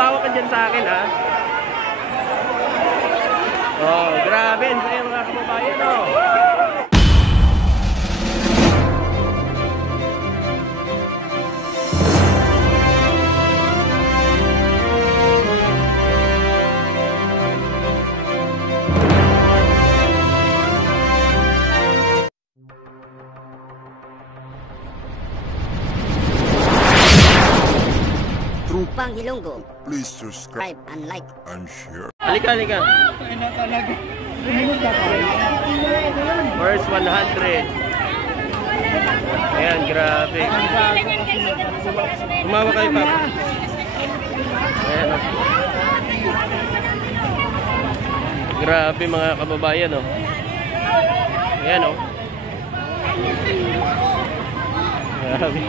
Hawak ka dyan sa akin, ha? Oh, grabe. Sa'yo mga kababayan, oh. Trupang Ilonggo. Please subscribe and like and share. Halika, halika. First 100. Ayan, grabe. Tumawa kayo, Papa. Ayan, oh. Grabe mga kababayan, oh. Ayan, oh. Grabe.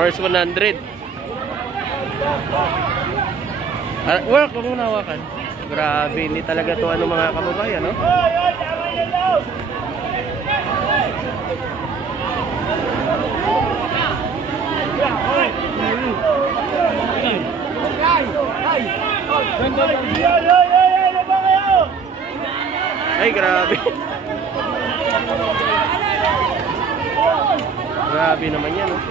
First 100. Work, huwag mong nawakan. Grabe, hindi talaga to ano mga kababayan, no? Ay, grabe. Grabe naman yan, oh.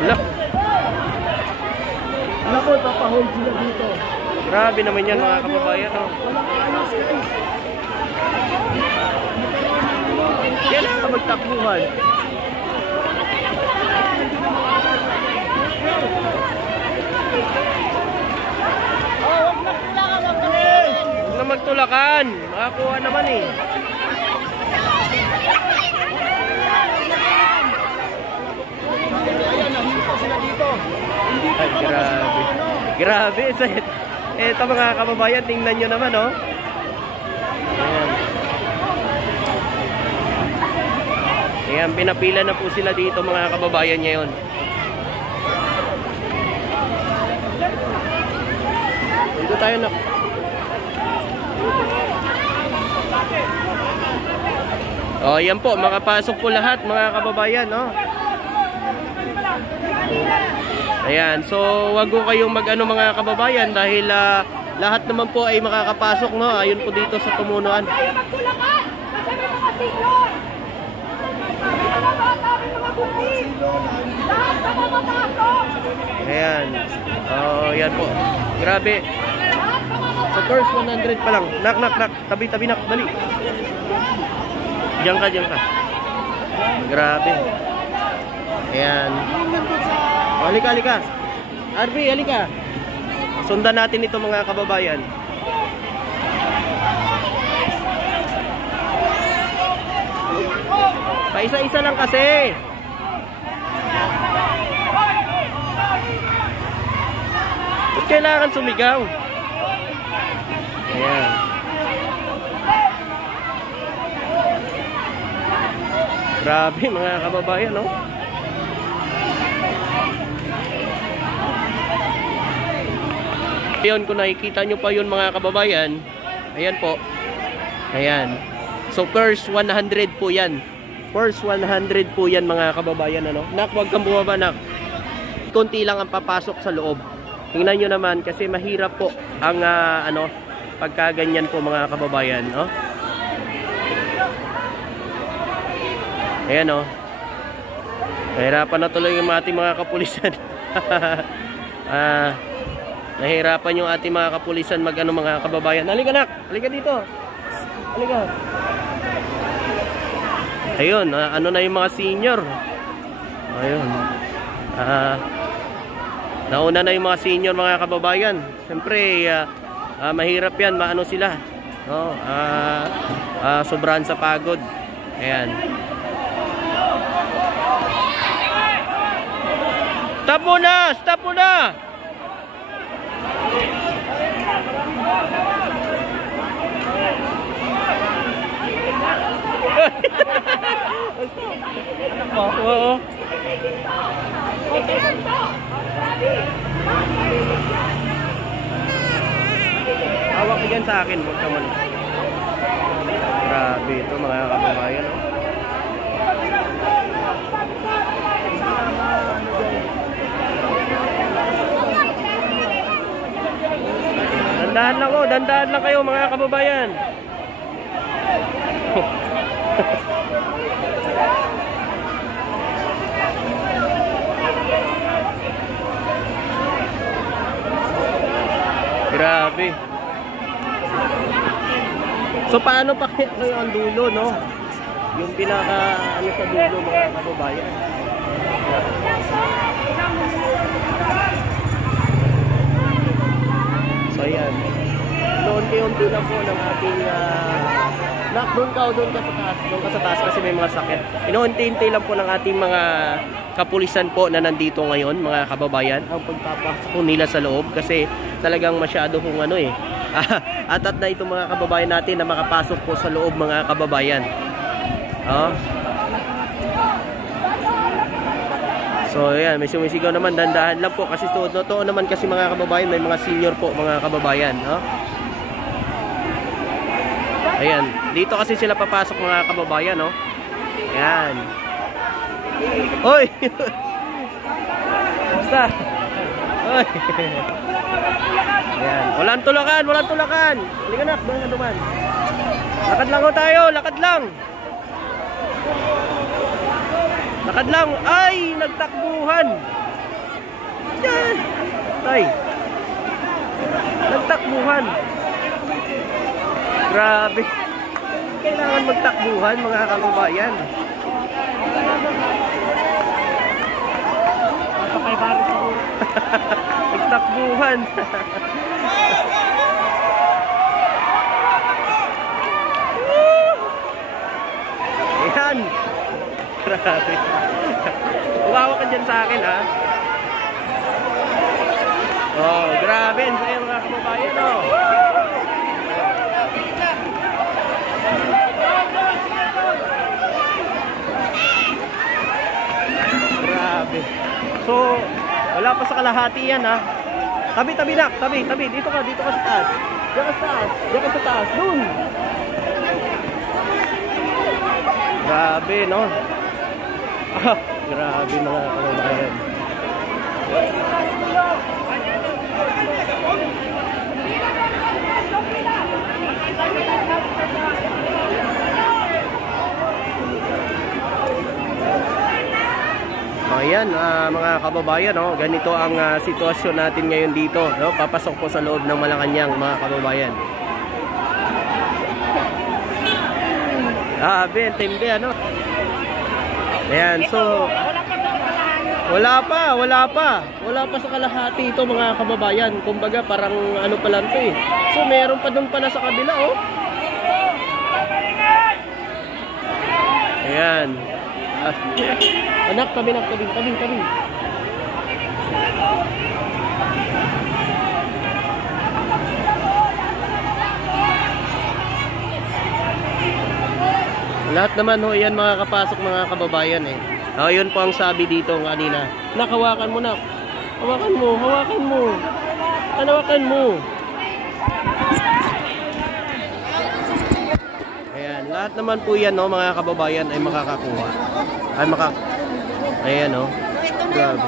Wala. Wala po, papahold sila dito. Grabe naman yan mga kababayan, oh. Yan ang magtakbuhan. Huwag na magtulakan. Makakuha naman eh. Ay, grabe. Grabe. Ito mga kababayan, tingnan nyo naman, oh. Ayan. Ayan, pinapila na po sila dito mga kababayan ngayon. Dito tayo na. Oh, yan po, makapasok po lahat mga kababayan, no? Ayan, so wag ko kayong mag-ano mga kababayan dahil lahat naman po ay makakapasok, no? Ayun po dito sa Tumunuan. Ayan. Oh, yan po. Grabe. Sa first 100 pa lang. Nak. Tabi, nak. Dali. Diyan ka. Grabe. Ayan. Halika. Arby, halika. Sundan natin ito mga kababayan. Paisa-isa lang kasi. Ba't kailangan sumigaw? Ayan. Grabe mga kababayan, no? Ayun, kung nakikita nyo pa yun mga kababayan, ayan po. Ayan. So first 100 po yan. First 100 po yan mga kababayan, ano? Nak, huwag kang bumaba, nak. Konti lang ang papasok sa loob. Tingnan nyo naman kasi mahirap po ang pagkaganyan po mga kababayan, no? Ayan, no? Nahirapan na tuloy yung ating mga kapulisan. Nahirapan yung ating mga kapulisan mga kababayan. Halika, nak. Halika dito. Halika. Ayun, ano na yung mga senior. Ayun. Nauna na yung mga senior mga kababayan. Siyempre, mahirap yan. Maano sila. No? Sobrahan sa pagod. Ayan. Stop muna! Stop muna! Oo. Hawak ka dyan sa akin, huwag ka man. Grabe ito mga kababayan, oh. Dandahan lang oh, dandahan lang kayo mga kababayan. Grabe. So paano pa kayo ang dulo, no? Yung pinaka ano sa dulo mga kababayan. So ayan. Unti-unti lang po ng ating doon ka sa taas. Doon ka sa taas kasi may mga sakit. Inuunti-unti lang po ng ating mga kapulisan po na nandito ngayon, mga kababayan, ang pagpapasok nila sa loob kasi talagang masyado kung ano eh. Atat na itong mga kababayan natin na makapasok po sa loob, mga kababayan. Oh. So ayan, may sumisigaw naman, dandahan lang po kasi totoo naman kasi mga kababayan, may mga senior po mga kababayan, no? Ayan, dito kasi sila papasok mga kababayan, no? Ayan. Hoy! Basta. Hoy. Ayan, walang tulakan, walang tulakan. Halika na, doon na duman. Lakad lang ho tayo, lakad lang. Lakad lang. Ay, nagtakbuhan. Yan. Tay. Nagtakbuhan. Grabe. Kailangan magtakbuhan mga kababayan. Nagtakbuhan. Ayan. Grabe. Uwawa ka dyan sa akin, ha? Oh, grabe. Ang saya mga kababayan, oh. Grabe. So, wala pa sa kalahati yan, ha? Tabi, tabi nak. Tabi, tabi. Dito ka sa taas. Diyan ka sa taas. Diyan ka sa taas. Doon. Grabe, no? Ah, grabe mga kababayan. Ayan, mga kababayan, no? Ganito ang sitwasyon natin ngayon dito, no? Papasok po sa loob ng Malacanang, mga kababayan. Tindi, ano? Ayan, so wala pa sa kalahati ito mga kababayan. Kumbaga parang ano pa lang 'to eh. So meron pa doon pala sa kabila, oh. Ayan. Anak, tabi. Lahat naman ho, yan mga kapasok mga kababayan eh. Yun po ang sabi dito kanina. Hawakan mo na. Hawakan mo. Hawakan mo. Ayan, lahat naman po yan, no, mga kababayan ay makakakuha. Ayan, no. Grabe.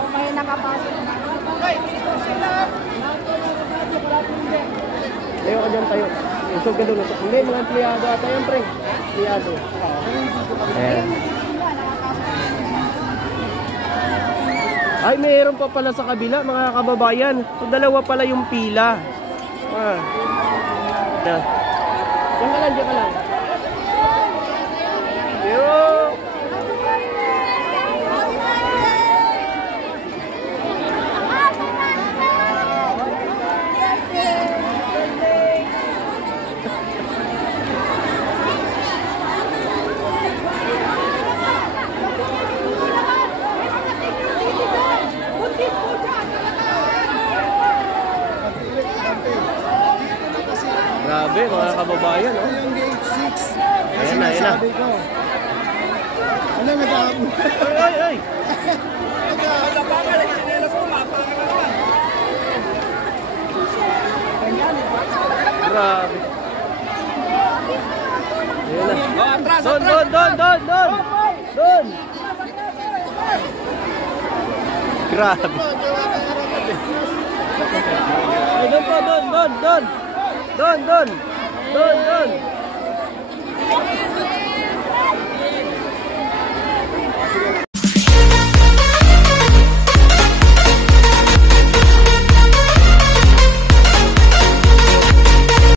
Tayo ka dyan, tayo. Usog ka doon. Hindi, mga empleyado ata yan, pre. Empleyado. Ayan. Ay, mayroon pa pala sa kabila, mga kababayan. So, dalawa pala yung pila. Diyan ka lang. Yo! Grabe mga kababayan, oh. Yung gate 6. Ayan na. Sabi ko. Ano nag-aabot? Ay. Grabe. Ayan na. Doon. Grabe. Doon. Doon, doon. Doon, doon.